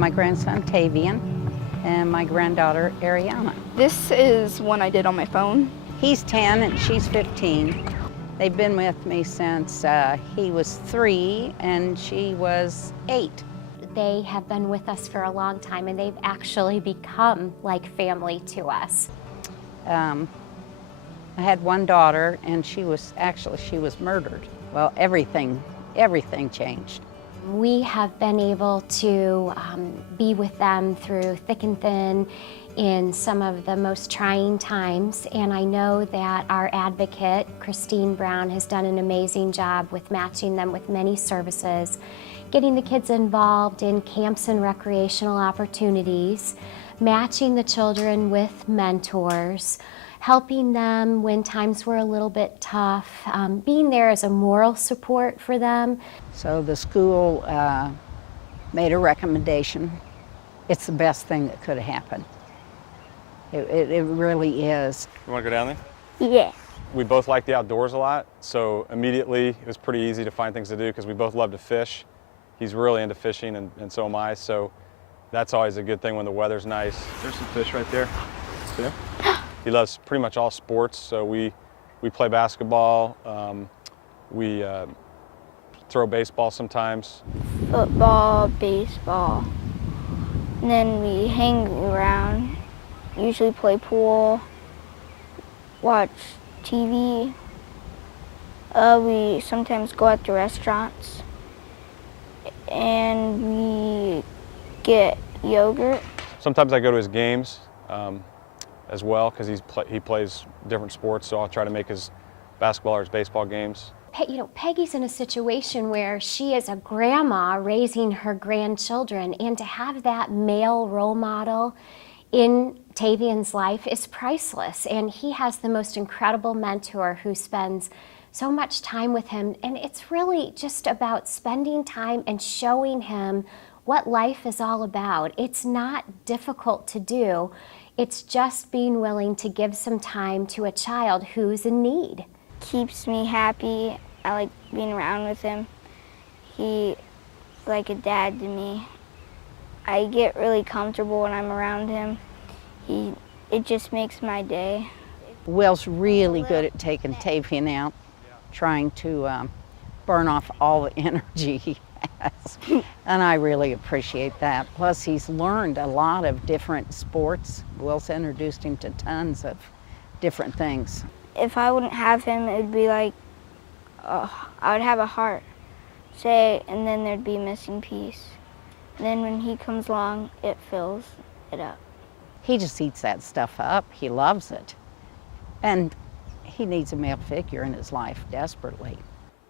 my grandson Tavian and my granddaughter Ariana. This is one I did on my phone. He's 10 and she's 15. They've been with me since he was 3 and she was 8. They have been with us for a long time, and they've actually become like family to us. I had one daughter, and she was murdered. Well, everything changed. We have been able to be with them through thick and thin in some of the most trying times, and I know that our advocate, Christine Brown, has done an amazing job with matching them with many services, getting the kids involved in camps and recreational opportunities, matching the children with mentors, helping them when times were a little bit tough, being there as a moral support for them. So the school made a recommendation. It's the best thing that could have happened. It really is. You want to go down there? Yeah. We both like the outdoors a lot, so immediately it was pretty easy to find things to do because we both love to fish. He's really into fishing, and so am I, so that's always a good thing when the weather's nice. There's some fish right there. See him? He loves pretty much all sports, so we play basketball, we throw baseball sometimes. Football, baseball. And then we hang around, usually play pool, watch TV. We sometimes go out to restaurants, and we get yogurt. Sometimes I go to his games as well because he plays different sports, so I'll try to make his basketball or his baseball games. You know, Peggy's in a situation where she is a grandma raising her grandchildren, and to have that male role model in Tavian's life is priceless, and he has the most incredible mentor who spends so much time with him, and it's really just about spending time and showing him what life is all about. It's not difficult to do. It's just being willing to give some time to a child who's in need. Keeps me happy. I like being around with him. He's like a dad to me. I get really comfortable when I'm around him. It just makes my day. Will's really good at taking Tavian out, trying to burn off all the energy he has. And I really appreciate that. Plus, he's learned a lot of different sports. Will's introduced him to tons of different things. If I wouldn't have him, it would be like, I would have a heart, say, and then there'd be a missing piece. And then when he comes along, it fills it up. He just eats that stuff up. He loves it. And he needs a male figure in his life desperately.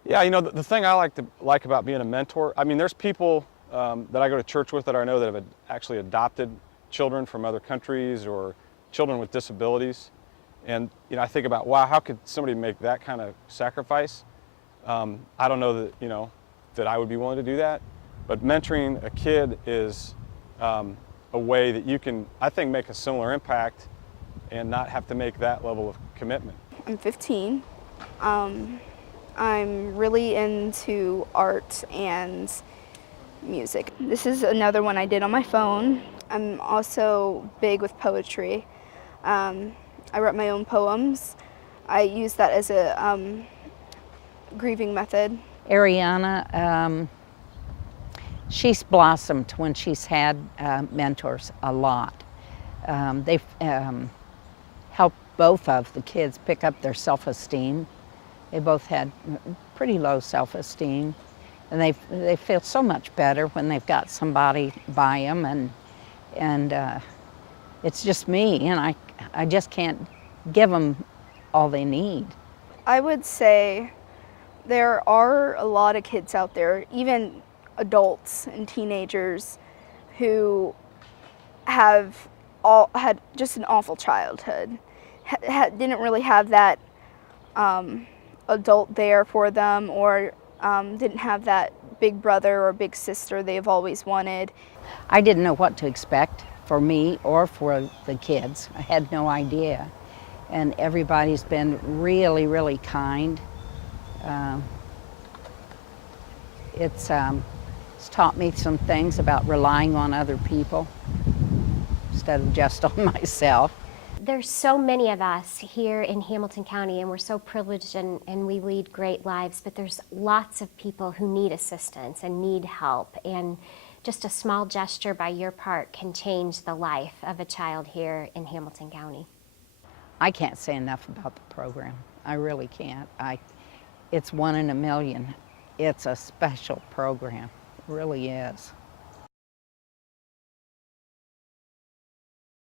Yeah, you know, the thing I like about being a mentor, I mean, there's people that I go to church with that I know that have actually adopted children from other countries or children with disabilities. And, you know, I think about, wow, how could somebody make that kind of sacrifice? I don't know that, you know, that I would be willing to do that. But mentoring a kid is a way that you can, I think, make a similar impact and not have to make that level of commitment. I'm 15. I'm really into art and music. This is another one I did on my phone. I'm also big with poetry. I wrote my own poems. I use that as a grieving method. Ariana, she's blossomed when she's had mentors a lot. They've helped both of the kids pick up their self-esteem. They both had pretty low self-esteem, and they feel so much better when they've got somebody by them, and it's just me, and I just can't give them all they need. I would say there are a lot of kids out there, even adults and teenagers, who have had just an awful childhood, didn't really have that adult there for them, or didn't have that big brother or big sister they've always wanted. I didn't know what to expect for me or for the kids. I had no idea. And everybody's been really, really kind. It's It's taught me some things about relying on other people instead of just on myself. There's so many of us here in Hamilton County, and we're so privileged and we lead great lives, but there's lots of people who need assistance and need help, and just a small gesture by your part can change the life of a child here in Hamilton County. I can't say enough about the program. I really can't. It's one in a million. It's a special program. It really is.